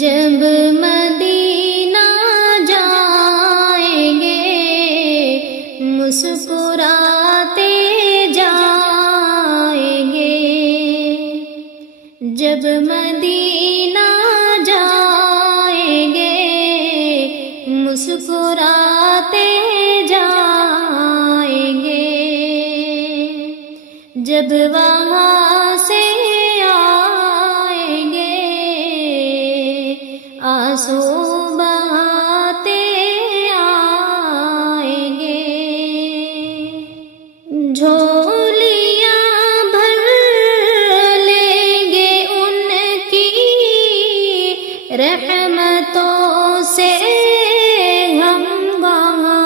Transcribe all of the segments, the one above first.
جب مدینہ جائیں گے مسکراتے جائیں گے، جب مدینہ جائیں گے مسکراتے جائیں گے، جب وہاں سے آئیں گے آنسو بہاتے آئیں گے، جھولیاں بھر لیں گے ان کی رحمتوں سے ہم وہاں،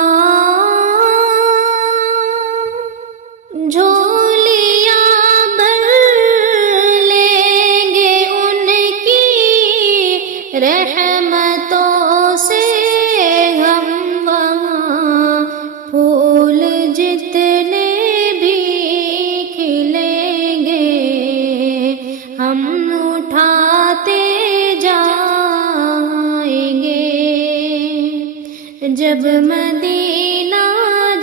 جھولیاں بھر لیں گے ان کی رحمتوں سے ہم وہاں، پھول جتنے بھی کھلیں گے ہم اٹھاتے جائیں گے، جب مدینہ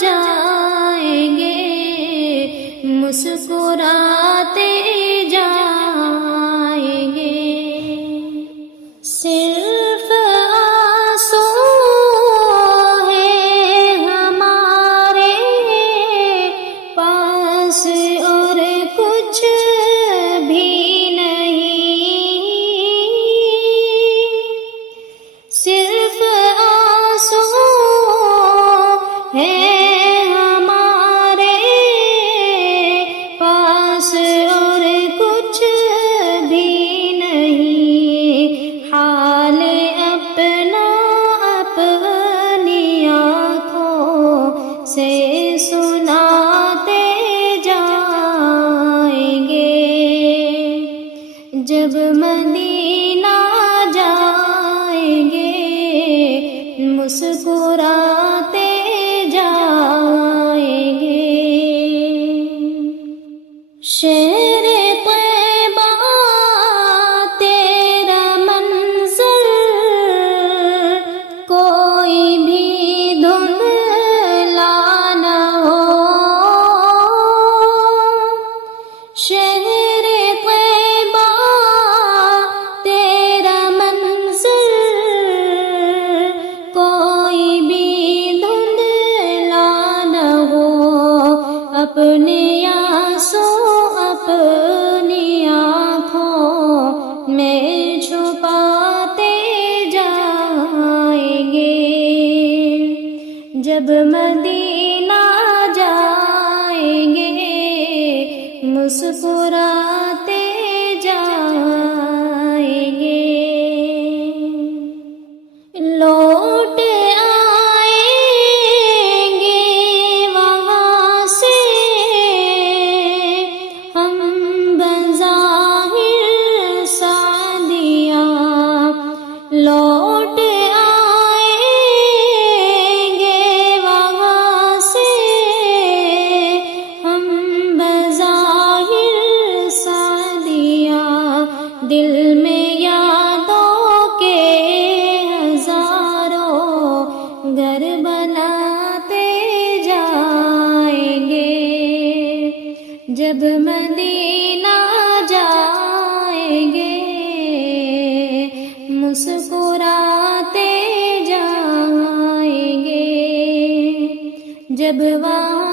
جائیں گے مسکراتے جائیں گے، صرف آنسو ہے ہمارے پاس اور کچھ بھی نہیں، صرف آنسو ہے ہمارے پاس اور کچھ بھی نہیں، حال اپنا اپنی آنکھوں سے سناتے جائیں گے، جب مدینہ جائیں گے مسکراتے جائیں گے، شہر طیبہ تیرا منظر کوئی بھی دھندلا نہ ہو، شہر طیبہ تیرا منظر کوئی بھی دھندلا نہ ہو، اپنے آنسو اپنی آنکھوں میں چھپاتے جائیں گے، جب مدینہ جائیں گے مسکراتے جائیں گے، لوٹ آئیں گے وہاں سے ہم بظاہر سعدیہ، لوٹ آئیں گے وہاں سے ہم بظاہر سعدیہ، دل میں یادوں کے ہزاروں گھر بناتے جائیں گے، جب مدینہ جائیں گے مسکراتے جائیں گے، جب وہاں